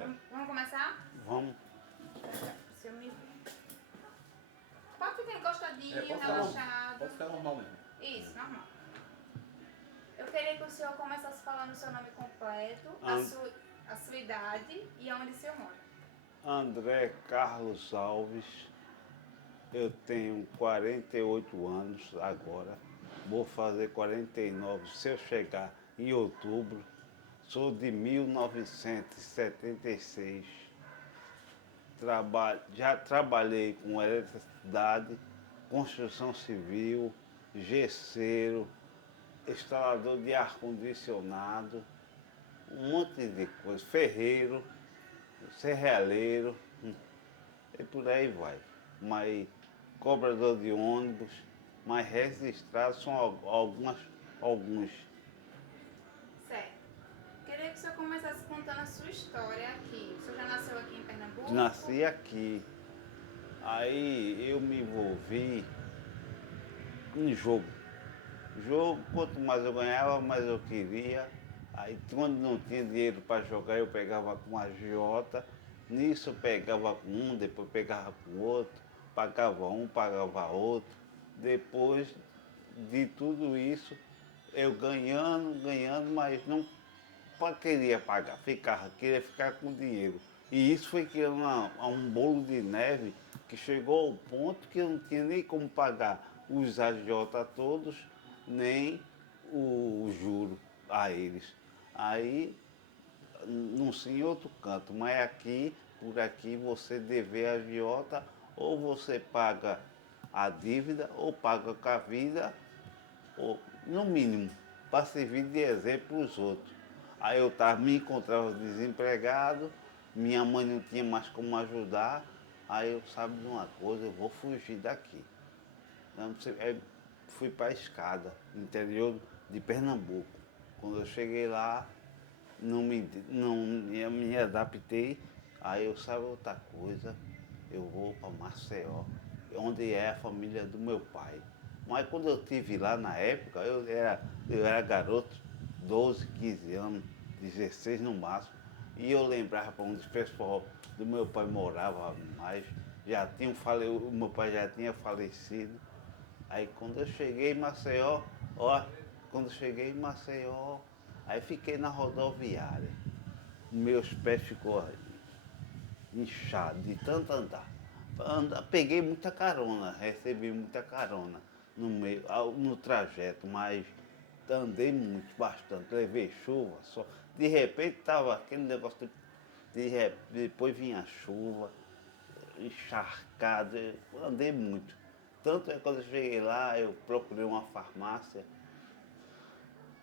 Vamos começar? Vamos. Se eu me... Pode ficar encostadinho, Pode relaxado. ficar normal mesmo. Isso, normal. Eu queria que o senhor começasse falando o seu nome completo, a sua idade e onde o senhor mora. André Carlos Alves, eu tenho 48 anos agora, vou fazer 49 se eu chegar em outubro. Sou de 1976. Já trabalhei com eletricidade, construção civil, gesseiro, instalador de ar-condicionado, um monte de coisa, ferreiro, serralheiro, e por aí vai. Mas cobrador de ônibus, mas registrados são alguns. Certo. Queria que o senhor começasse contando a sua história aqui. O senhor já nasceu aqui em Pernambuco? Nasci aqui. Aí eu me envolvi em jogo. Jogo, quanto mais eu ganhava, mais eu queria. Aí quando não tinha dinheiro para jogar, eu pegava com a agiota. Nisso eu pegava com um, depois pegava com outro, pagava um, pagava outro. Depois de tudo isso, eu ganhando, mas não queria pagar, queria ficar com dinheiro. E isso foi criando um bolo de neve que chegou ao ponto que eu não tinha nem como pagar os agiota todos, nem o juro a eles. Aí, não sei em outro canto, mas aqui, por aqui, você dever a agiota, ou você paga a dívida, ou paga com a vida, ou, no mínimo, para servir de exemplo para os outros. Aí eu me encontrava desempregado, minha mãe não tinha mais como ajudar, aí eu sabe de uma coisa, eu vou fugir daqui. Então, fui para a Escada, interior de Pernambuco. Quando eu cheguei lá, não me adaptei, aí eu sabe outra coisa, eu vou para Maceió, onde é a família do meu pai. Mas quando eu estive lá na época, eu era garoto, 12, 15 anos, 16 no máximo, e eu lembrava para onde o pessoal do meu pai morava mais, o meu pai já tinha falecido. Aí quando eu cheguei em Maceió, aí fiquei na rodoviária. Meus pés ficou inchados de tanto andar. Peguei muita carona, recebi muita carona no trajeto, mas andei muito, bastante, levei chuva, só. De repente estava aquele negócio depois vinha a chuva, encharcado, eu andei muito. Tanto é que quando eu cheguei lá, eu procurei uma farmácia,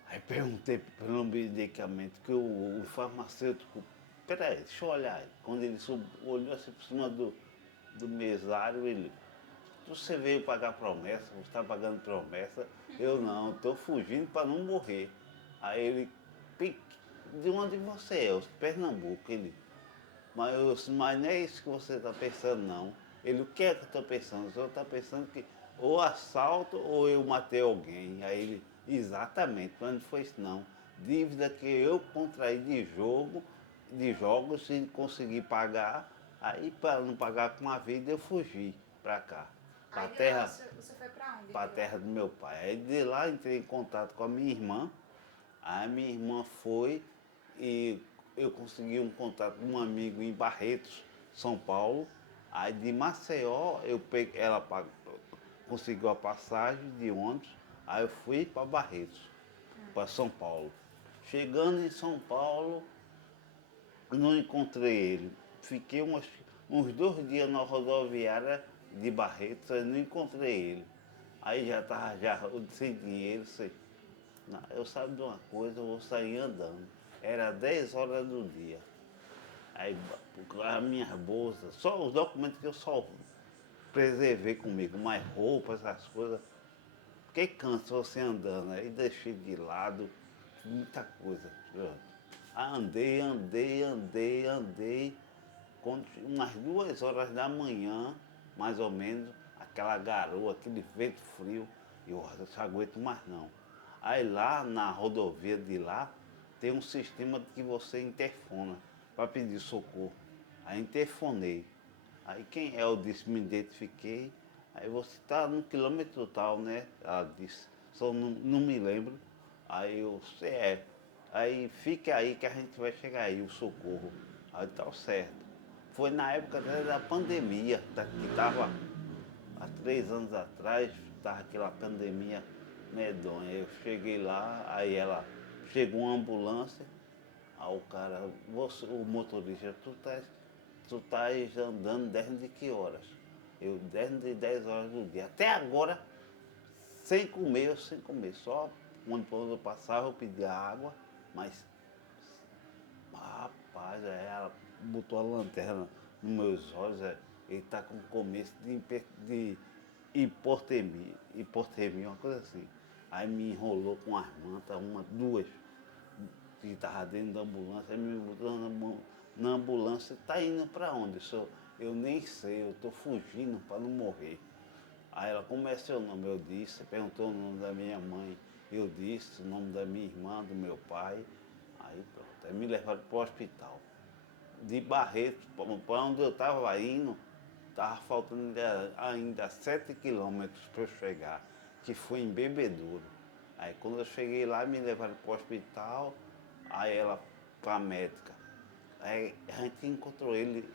aí perguntei pelo medicamento, que o farmacêutico, peraí, deixa eu olhar aí. Quando ele olhou assim por cima do mesário, ele, você veio pagar promessa, você está pagando promessa? Eu não, estou fugindo para não morrer. Aí ele, de onde você é? Eu, Pernambuco. Ele, mas não é isso que você está pensando, não. Ele, o que é que eu estou pensando? O senhor está pensando que ou assalto ou eu matei alguém. Aí ele, exatamente, mas não foi isso não. Dívida que eu contraí de jogos e consegui pagar. Aí para não pagar com a vida eu fugi para cá. Para Aí a de lá terra, você foi pra onde? para a terra do meu pai. Aí de lá entrei em contato com a minha irmã. Aí a minha irmã foi e eu consegui um contato com um amigo em Barretos, São Paulo. Aí de Maceió ela conseguiu a passagem de ônibus, aí eu fui para Barretos, para São Paulo. Chegando em São Paulo, não encontrei ele. Fiquei uns 2 dias na rodoviária de Barretos, eu não encontrei ele. Aí já estava sem dinheiro, não, eu sabe de uma coisa, eu vou sair andando. Era 10 horas do dia. Aí as minhas bolsas, só os documentos que eu só preservei comigo, mais roupas, essas coisas. Porque cansa você andando, aí deixei de lado, muita coisa. Andei. Quando umas 2 horas da manhã, mais ou menos, aquela garoa, aquele vento frio, eu não aguento mais não. Aí lá na rodovia de lá, tem um sistema que você interfona. para pedir socorro. Aí interfonei. Aí quem é? Eu disse, me identifiquei. Aí você está no quilômetro tal, né? Ela disse, só não me lembro. Aí eu, você é. Aí fique aí que a gente vai chegar aí, o socorro. Aí tá certo. Foi na época da pandemia, que estava há 3 anos atrás, estava aquela pandemia medonha. Eu cheguei lá, aí ela chegou uma ambulância, aí o cara, você, o motorista, tu estás andando desde que horas? Eu desde 10 horas do dia. Até agora, sem comer. Só quando eu passava eu pedia água, mas rapaz, ela botou a lanterna nos meus olhos, ele está com começo de hipotermia, uma coisa assim. Aí me enrolou com as mantas, duas, que estava dentro da ambulância, aí me botou na ambulância, está indo para onde? Eu nem sei, eu estou fugindo para não morrer. Aí ela, como é seu nome? Eu disse, perguntou o nome da minha mãe, eu disse o nome da minha irmã, do meu pai. Aí pronto, aí me levaram para o hospital. De Barretos, para onde eu estava indo, estava faltando ainda 7 quilômetros para eu chegar, que foi em Bebedouro. Aí quando eu cheguei lá, me levaram para o hospital, aí ela para a médica. Aí a gente encontrou ele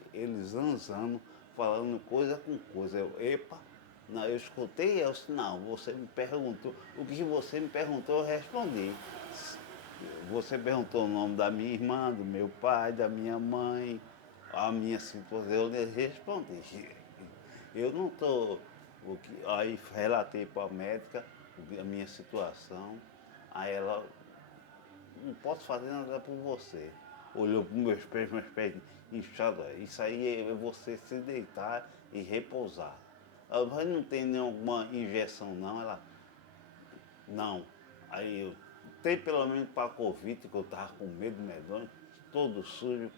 zanzando, falando coisa com coisa. Eu, epa, não, eu escutei, eu disse, não, você me perguntou, o que você me perguntou, eu respondi. Você perguntou o nome da minha irmã, do meu pai, da minha mãe, a minha situação, eu respondi. Eu não estou. Aí relatei para a médica a minha situação. Aí ela, não posso fazer nada por você. Olhou para meus pés inchados. Isso aí é você se deitar e repousar. Ela, mas não tem nenhuma injeção não. Ela, não. Aí eu, tem pelo menos para a Covid, que eu estava com medo medonho, todo sujo,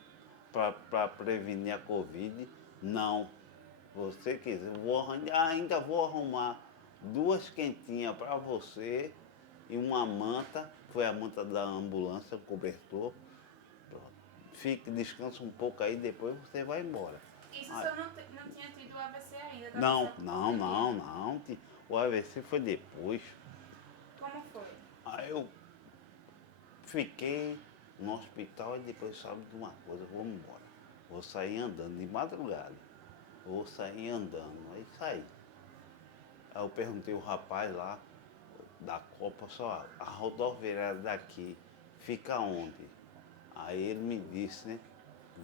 para prevenir a Covid. Não. Você quiser, ainda vou arrumar 2 quentinhas para você e uma manta, foi a manta da ambulância, o cobertor. Pronto. Fique, descansa um pouco aí, depois você vai embora. Isso o senhor não tinha tido o AVC ainda? Não. O AVC foi depois. Como foi? Aí eu fiquei no hospital e depois sabe de uma coisa, vou embora. Vou sair andando de madrugada. Vou sair andando. Aí saí. Aí eu perguntei ao rapaz lá da Copa, só a rodoviária daqui fica onde? Aí ele me disse, né?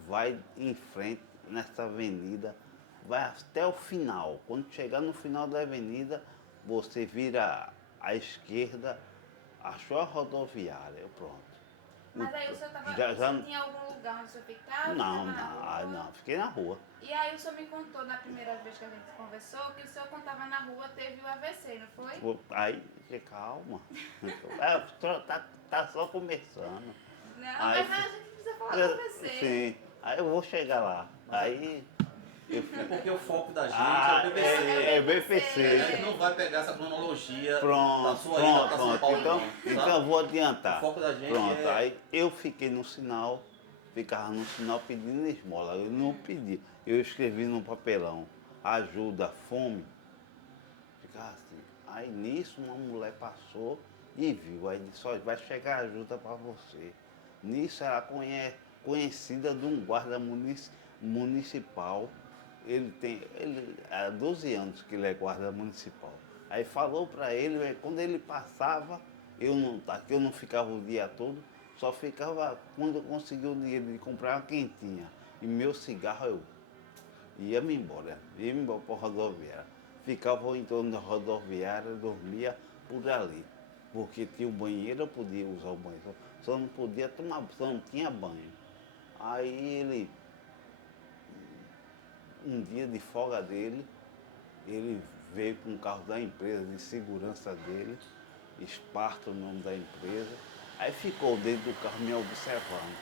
Vai em frente nessa avenida, vai até o final. Quando chegar no final da avenida, você vira à esquerda, achou a rodoviária, eu pronto. Mas aí o senhor, tinha algum lugar onde o senhor ficava? Não, fiquei na rua. E aí o senhor me contou na primeira vez que a gente conversou que o senhor, quando estava na rua, teve o AVC, não foi? Aí, calma. Tá só começando. Não, Aí, mas a gente precisa falar do AVC. Sim, aí eu vou chegar lá. Aí. É porque o foco da gente é o BPC. É BPC. A gente não vai pegar essa cronologia da Pronto, sua ida para São pronto. Paulo. Então eu vou adiantar. O foco da gente Pronto, aí eu fiquei no sinal, ficava no sinal pedindo esmola. Eu não pedi. Eu escrevi num papelão, ajuda, fome. Ficava assim. Aí nisso uma mulher passou e viu. Aí disse, olha, vai chegar ajuda para você. Nisso ela conhecida de um guarda municipal. Ele há 12 anos que ele é guarda municipal. Aí falou para ele, quando ele passava, eu não ficava o dia todo, só ficava quando eu conseguia o dinheiro de comprar uma quentinha. E meu cigarro eu ia-me embora para a rodoviária. Ficava em torno da rodoviária, dormia por ali. Porque tinha o banheiro, eu podia usar o banheiro. Só não podia tomar, só não tinha banho. Aí ele, um dia de folga dele, ele veio com o carro da empresa, de segurança dele, Esparta o nome da empresa, aí ficou dentro do carro me observando.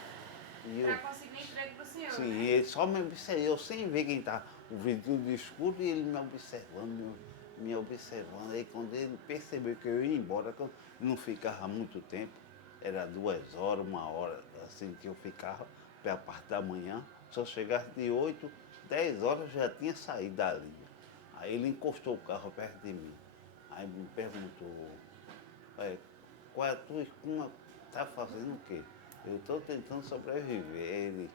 Para conseguir emprego para o senhor, sim, né? ele só me observou, eu sem ver quem estava, o vidro do escuro e ele me observando, me observando. Aí quando ele percebeu que eu ia embora, que eu não ficava muito tempo, era 2 horas, 1 hora, assim que eu ficava, pela parte da manhã, só chegasse de 8, 10 horas eu já tinha saído dali. Aí ele encostou o carro perto de mim. Aí me perguntou, qual é a tua escuma? Tá fazendo o quê? Eu estou tentando sobreviver. Ele,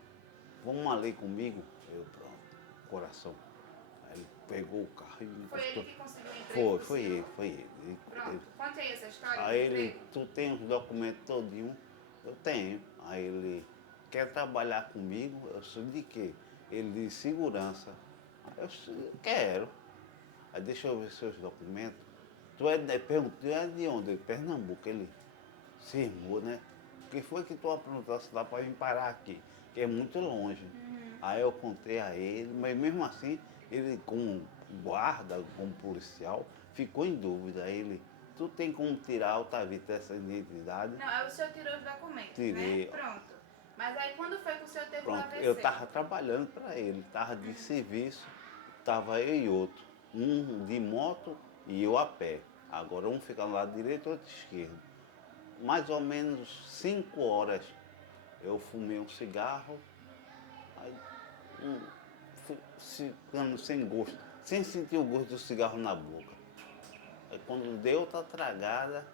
vamos ali comigo? Eu, pronto, coração. Aí ele pegou o carro e me Foi encostou. ele que conseguiu o emprego? Foi ele. Pronto, conte aí essa história do Aí ele, emprego. tu tem os documentos todinhos? Eu tenho. Aí ele, quer trabalhar comigo? Eu sou de quê? Ele de segurança. Aí eu disse, quero. Aí deixa eu ver seus documentos. Tu é de onde? De Pernambuco. Ele cismou, né? O que foi que tu aprontasse lá para vir parar aqui? Que é muito longe. Aí eu contei a ele, mas mesmo assim, ele como guarda, como policial, ficou em dúvida. Aí ele, tu tem como tirar a Altavita dessa identidade? Não, aí o senhor tirou os documentos, Tirei. né? Pronto. Mas aí quando foi que o senhor teve o Pronto, AVC? eu estava trabalhando para ele, estava de serviço, estava eu e outro, um de moto e eu a pé. Agora um fica no lado direito e outro esquerdo. Mais ou menos 5 horas eu fumei um cigarro, aí ficando sem gosto, sem sentir o gosto do cigarro na boca. Aí quando deu outra tragada,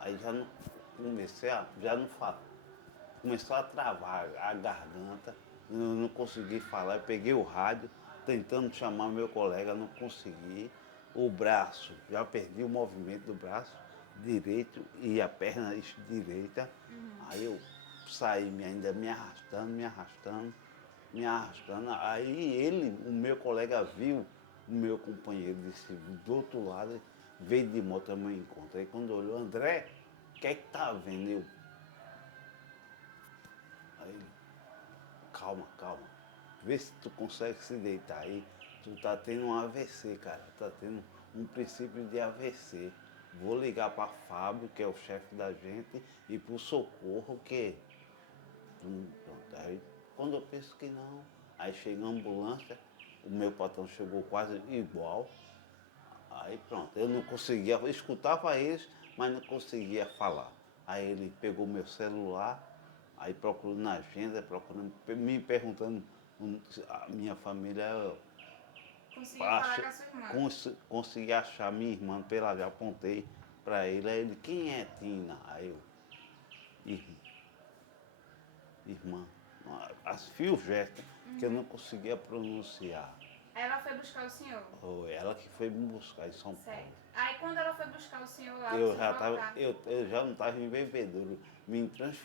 aí já não comecei a, já não falo. Começou a travar a garganta, eu não consegui falar, eu peguei o rádio, tentando chamar meu colega, não consegui. O braço, já perdi o movimento do braço direito e a perna direita. Aí eu saí ainda me arrastando. Aí ele, o meu colega viu o meu companheiro disse, do outro lado, veio de moto ao meu encontro. Aí quando olhou, André, o que é que tá vendo? Eu, aí ele, calma. Vê se tu consegue se deitar aí. Tu tá tendo um AVC, cara. Tá tendo um princípio de AVC. Vou ligar para Fábio, que é o chefe da gente, e pro Socorro, que... Pronto. Aí, quando eu penso que não, aí chega a ambulância, o meu patrão chegou quase igual. Aí pronto, eu não conseguia, eu escutava eles, mas não conseguia falar. Aí ele pegou meu celular, aí procurando na agenda, me perguntando a minha família. Conseguiu falar com a sua irmã? Consegui achar minha irmã pela já apontei para ele, aí ele, quem é Tina? Aí eu, irmã, as fios gestos que eu não conseguia pronunciar. Aí ela foi buscar o senhor? Foi ela que foi me buscar em São Paulo. Certo. Aí quando ela foi buscar o senhor lá, Eu você já, voltar? eu já não estava em bebedouro, me transferi.